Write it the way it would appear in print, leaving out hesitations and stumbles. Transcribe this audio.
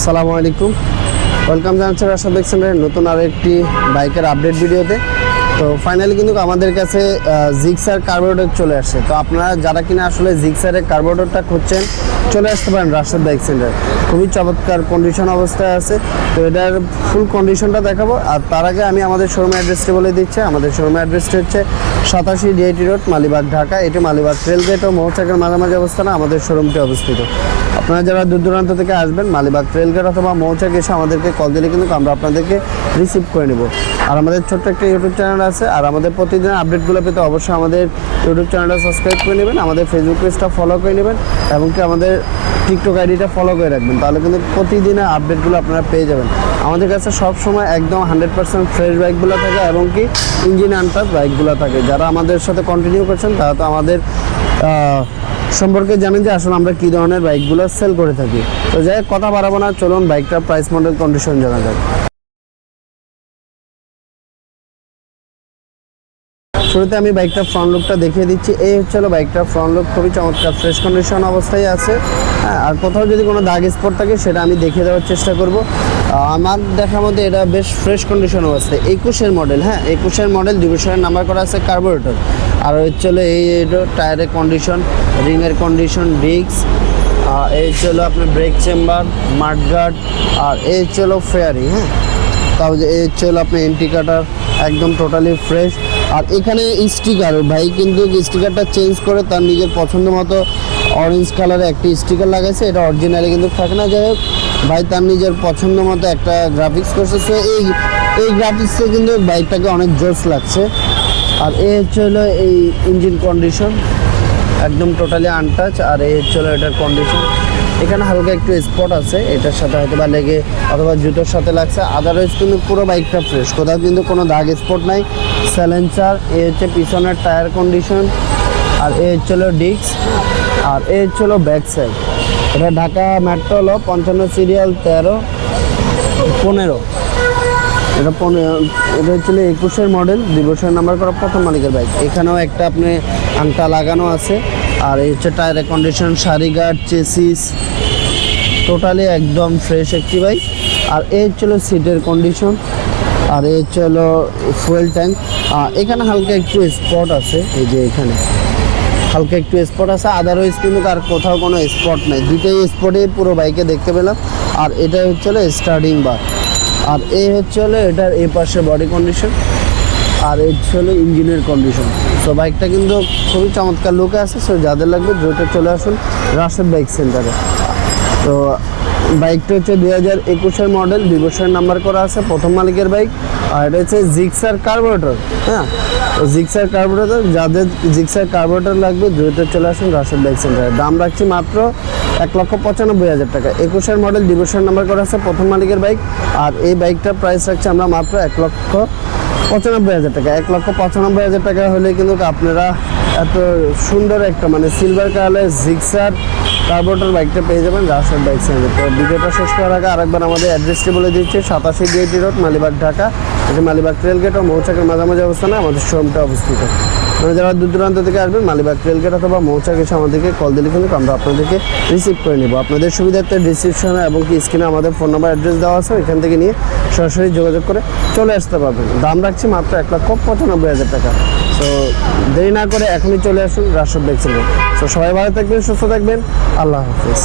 আসসালামু আলাইকুম, ওয়েলকাম জানাচ্ছি রাশাদ বাইক সেন্টারের নতুন আরও একটি বাইকের আপডেট ভিডিওতে। তো ফাইনালি কিন্তু আমাদের কাছে জিক্সার কার্বোরেটর চলে আসছে। তো আপনারা যারা কিনা আসলে জিক্সারের কার্বোরেটরটা খুঁজছেন চলে আসতে পারেন রাশাদ বাইক সেন্টার। খুবই চমৎকার কন্ডিশন অবস্থায় আছে। তো এটার ফুল কন্ডিশনটা দেখাবো, আর তার আগে আমি আমাদের শোরুমের অ্যাড্রেসটি বলে দিচ্ছি। আমাদের শোরুমের অ্যাড্রেসটি হচ্ছে 87 ডিআইটি রোড, মালিবাগ, ঢাকা। এটি মালিবাগ রেলগেট ও মৌচাকের মাঝামাঝি অবস্থানে আমাদের শোরুমটি অবস্থিত। আপনারা যারা দূর দূরান্ত থেকে আসবেন মালিবাগ রেলগেট অথবা মৌচাক এসে আমাদেরকে কল দিলে কিন্তু আমরা আপনাদেরকে রিসিভ করে নেব। আর আমাদের ছোট্ট একটা ইউটিউব চ্যানেল আছে, আর আমাদের প্রতিদিন আপডেটগুলো পেতে অবশ্যই আমাদের ইউটিউব চ্যানেলটা সাবস্ক্রাইব করে নেবেন, আমাদের ফেসবুক পেজটা ফলো করে নেবেন, এবং কি আমাদের টিকটক আইডিটা ফলো করে রাখবেন। তাহলে কিন্তু প্রতিদিনের আপডেটগুলো আপনারা পেয়ে যাবেন। আমাদের কাছে সবসময় একদম 100% ফ্রেশ বাইকগুলো থাকে, এবং কি ইঞ্জিন আনটাচ বাইকগুলো থাকে। যারা আমাদের সাথে কন্টিনিউ করছেন তারা তো আমাদের সম্পর্কে জানেন যে আসলে আমরা কী ধরনের বাইকগুলো সেল করে থাকি। তো যাই হোক, কথা বাড়াবো না, চলুন বাইকটার প্রাইস, মডেল, কন্ডিশন জানা যাক। শুরুতে আমি বাইকটার ফ্রন্ট লুকটা দেখিয়ে দিচ্ছি। এই হচ্ছে বাইকটার ফ্রন্ট লুক, খুবই চমৎকার ফ্রেশ কন্ডিশন অবস্থায় আছে। হ্যাঁ, আর কোথাও যদি কোনো দাগ স্পট থাকে সেটা আমি দেখিয়ে দেওয়ার চেষ্টা করব। আমার দেখার মধ্যে এটা বেশ ফ্রেশ কন্ডিশন অবস্থায়। 21-এর মডেল, হ্যাঁ 21-এর মডেল, 2 বছরের নাম্বার করা আছে, কার্বোরেটর। আর হচ্ছে এই টায়ারের কন্ডিশন, রিংয়ের কন্ডিশন, ডিস্ক, এই হচ্ছে আপনার ব্রেক চেম্বার, মাডগার্ড, আর এই হচ্ছে ফেয়ারিং। হ্যাঁ, তাও যে এই হচ্ছে আপনার এন্টি কাটার, একদম টোটালি ফ্রেশ। আর এখানে স্টিকার, ভাই কিন্তু স্টিকারটা চেঞ্জ করে তার নিজের পছন্দ মতো অরেঞ্জ কালারে একটি স্টিকার লাগাইছে। এটা অরিজিনালি কিন্তু থাকে না। যাই হোক, ভাই তার নিজের পছন্দ মতো একটা গ্রাফিক্স করছে। সো এই গ্রাফিক্সে কিন্তু বাইকটাকে অনেক জোস লাগছে। আর এই হচ্ছে এই ইঞ্জিন কন্ডিশন, একদম টোটালি আনটাচ। আর এই হচ্ছে এটার কন্ডিশন, এখানে হালকা একটু স্পট আছে, এটার সাথে হয়তো বা লেগে অথবা জুতোর সাথে লাগছে। আদারওয়াইজ কিন্তু পুরো বাইকটা ফ্রেশ, কোথাও কিন্তু কোনো দাগ স্পট নাই। সাইলেন্সার, এই হচ্ছে পিছনের টায়ার কন্ডিশন, আর এই হচ্ছে ডিস্ক, আর এই হচ্ছে ব্যাক সাইড। এটা ঢাকা মেট্রো 55 সিরিয়াল 13-15। এটা হচ্ছে 21-এর মডেল, 2 বছরের নাম্বার করা, প্রথম মালিকের বাইক। এখানেও একটা আপনি আংটা লাগানো আছে। আর এই হচ্ছে টায়ারের কন্ডিশন, সারি গার্ড, চেসিস, টোটালি একদম ফ্রেশ একটি বাইক। আর এই হচ্ছে সিটের কন্ডিশন, আর এই হচ্ছে ফুয়েল ট্যাঙ্ক। এখানে হালকা একটু স্পট আছে, এই যে এখানে হালকা একটু স্পট আছে। আদারওয়াইজ কিন্তু আর কোথাও কোনো স্পট নেই, দুইটাই স্পটে পুরো বাইকে দেখতে পেলাম। আর এটা হচ্ছে স্টার্টিং বার। আর এই হচ্ছে এটার এই পাশে বডি কন্ডিশন, আর এই হচ্ছে ইঞ্জিনের কন্ডিশন। সো বাইকটা কিন্তু খুবই চমৎকার লুকে আছে। সো যাদের লাগবে দ্রুত চলে আসুন রাশাদ বাইক সেন্টারে। তো বাইকটা হচ্ছে 2021-এর মডেল, 2 বছরের নাম্বার করা আছে, প্রথম মালিকের বাইক। আর এটা হচ্ছে জিক্সার কার্বোরেটর। হ্যাঁ, তো জিক্সার কার্বোরেটর, যাদের জিক্সার কার্বোরেটর লাগবে দ্রুত চলে আসুন রাশাদ বাইক সেন্টারে। দাম রাখছি মাত্র 1,95,000 টাকা। 21-এর মডেল, 2 বছরের নাম্বার করা আছে, প্রথম মালিকের বাইক। আর এই বাইকটার প্রাইস রাখছি আমরা মাত্র 1,95,000 টাকা। 1,95,000 টাকা হলে কিন্তু আপনারা এত সুন্দর একটা সিলভার কালারের জিক্সার কার্বোরেটর বাইকটা পেয়ে যাবেন রাশাদ বাইক সেন্টারে। তো ভিডিওটা শেষ করার আগে আরেকবার আমাদের অ্যাড্রেসটি বলে দিচ্ছি। 87 ডিআইটি রোড, মালিবাগ, ঢাকা। এটি মালিবাগ রেলগেট ও মৌচাকের মাঝামাঝি অবস্থানে আমাদের শোরুমটা অবস্থিত। মানে যারা দূর দূরান্ত থেকে আসবেন মালিবাগ রেলগেট অথবা মৌচাক এসে আমাদেরকে কল দিলে কিন্তু আমরা আপনাদেরকে রিসিভ করে নেব। আপনাদের সুবিধার্থে ডিসক্রিপশনে এবং কি স্ক্রিনে আমাদের ফোন নাম্বার, অ্যাড্রেস দেওয়া আছে, এখান থেকে নিয়ে সরাসরি যোগাযোগ করে চলে আসতে পারবেন। দাম রাখছি মাত্র 1,95,000 টাকা। তো দেরি না করে এখনই চলে আসুন রাশাদ বাইক সেন্টার। তো সবাই ভালো থাকবেন, সুস্থ থাকবেন, আল্লাহ হাফিজ।